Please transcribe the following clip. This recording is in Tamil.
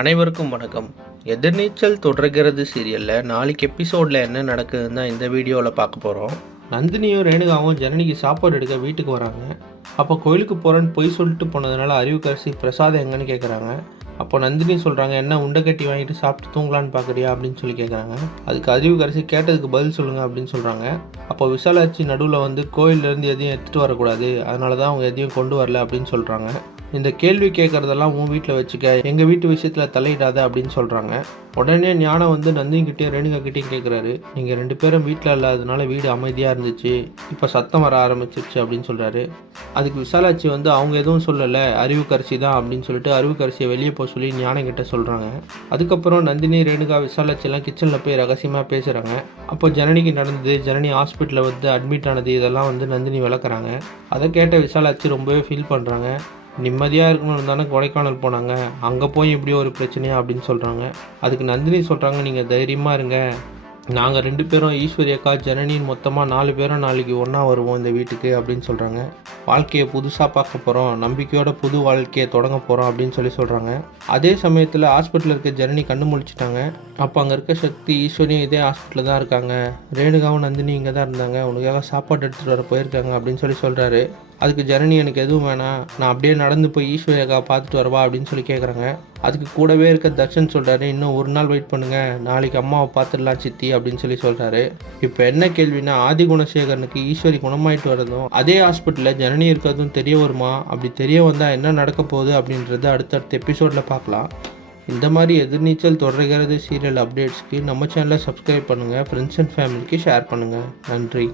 அனைவருக்கும் வணக்கம். எதிர்நீச்சல் தொடர்கிறது சீரியலில் நாளைக்கு எபிசோடில் என்ன நடக்குதுன்னு தான் இந்த வீடியோவில் பார்க்க போகிறோம். நந்தினியும் ரேணுகாவும் ஜனனிக்கு சாப்பாடு எடுக்க வீட்டுக்கு வராங்க. அப்போ கோயிலுக்கு போகிறேன்னு பொய் சொல்லிட்டு போனதுனால அறிவுக்கரசி பிரசாதம் எங்கன்னு கேட்குறாங்க. அப்போ நந்தினி சொல்கிறாங்க, என்ன உண்டை கட்டி வாங்கிட்டு சாப்பிட்டு தூங்கலான்னு பார்க்குறியா அப்படின்னு சொல்லி கேட்குறாங்க. அதுக்கு அறிவுக்கரசி கேட்டதுக்கு பதில் சொல்லுங்கள் அப்படின்னு சொல்கிறாங்க. அப்போ விசாலாட்சி நடுவில் வந்து கோயிலேருந்து எதையும் எடுத்துகிட்டு வரக்கூடாது, அதனால தான் அவங்க எதையும் கொண்டு வரல அப்படின்னு சொல்கிறாங்க. இந்த கேள்வி கேட்குறதெல்லாம் உன் வீட்டில் வச்சுக்க, எங்கள் வீட்டு விஷயத்தில் தலையிடாத அப்படின்னு சொல்கிறாங்க. உடனே ஞானம் வந்து நந்தினிக்கிட்டேயும் ரேணுகாக்கிட்டேயும் கேட்குறாரு, நீங்கள் 2 பேரும் வீட்டில் இல்லாததுனால வீடு அமைதியாக இருந்துச்சு, இப்போ சத்தம் வர ஆரம்பிச்சிருச்சு அப்படின்னு சொல்கிறாரு. அதுக்கு விசாலாட்சி வந்து அவங்க எதுவும் சொல்லலை, அறிவுக்கரசி தான் அப்படின்னு சொல்லிட்டு அறிவுக்கரசியை வெளியே போக சொல்லி ஞானக்கிட்ட சொல்கிறாங்க. அதுக்கப்புறம் நந்தினி ரேணுகா விசாலாட்சியெல்லாம் கிச்சனில் போய் ரகசியமாக பேசுகிறாங்க. அப்போ ஜனனிக்கு நடந்தது, ஜனனி ஹாஸ்பிட்டலில் வந்து அட்மிட் ஆனது, இதெல்லாம் வந்து நந்தினி விளக்குறாங்க. அதை கேட்ட விசாலாட்சி ரொம்பவே ஃபீல் பண்ணுறாங்க. நிம்மதியாக இருக்கணும்னு தானே கொடைக்கானல் போனாங்க, அங்கே போய் இப்படி ஒரு பிரச்சனையா அப்படின்னு சொல்கிறாங்க. அதுக்கு நந்தினி சொல்கிறாங்க, நீங்கள் தைரியமாக இருங்க, நாங்கள் 2 பேரும் ஈஸ்வரி அக்கா ஜனனின்னு மொத்தமாக 4 பேரும் நாளைக்கு ஒன்றா வருவோம் இந்த வீட்டுக்கு அப்படின்னு சொல்கிறாங்க. வாழ்க்கையை புதுசாக பார்க்க போகிறோம், நம்பிக்கையோட புது வாழ்க்கையை தொடங்க போகிறோம் அப்படின்னு சொல்கிறாங்க. அதே சமயத்தில் ஹாஸ்பிட்டலில் இருக்க ஜனனி கண்ணு முழிச்சிட்டாங்க. அப்போ அங்கே இருக்க சக்தி ஈஸ்வரியும் இதே ஹாஸ்பிட்டலில் தான் இருக்காங்க, ரேணுகாவும் நந்தினி இங்கே தான் இருந்தாங்க, உனக்காக சாப்பாடு எடுத்துகிட்டு வர போயிருக்காங்க அப்படின்னு சொல்கிறாரு. அதுக்கு ஜனனி, எனக்கு எதுவும் வேணாம், நான் அப்படியே நடந்து போய் ஈஸ்வரி அக்கா பார்த்துட்டு வரவா அப்படின்னு சொல்லி கேட்குறாங்க. அதுக்கு கூடவே இருக்க தர்ஷன் சொல்கிறாரு, இன்னும் ஒரு நாள் வெயிட் பண்ணுங்கள், நாளைக்கு அம்மாவை பார்த்துடலாம் சித்தி அப்படின்னு சொல்கிறாரு. இப்போ என்ன கேள்வினா, ஆதி குணசேகரனுக்கு ஈஸ்வரி குணமாயிட்டு வரதும் அதே ஹாஸ்பிட்டலில் ஜனனி இருக்கிறதும் தெரிய வருமா? அப்படி தெரிய வந்தால் என்ன நடக்க போகுது அப்படின்றத அடுத்தடுத்த எபிசோடில் பார்க்கலாம். இந்த மாதிரி எதிர்நீச்சல் தொடர்கிறது சீரியல் அப்டேட்ஸ்க்கு நம்ம சேனலை சப்ஸ்கிரைப் பண்ணுங்கள், ஃப்ரெண்ட்ஸ் அண்ட் ஃபேமிலிக்கு ஷேர் பண்ணுங்கள். நன்றி.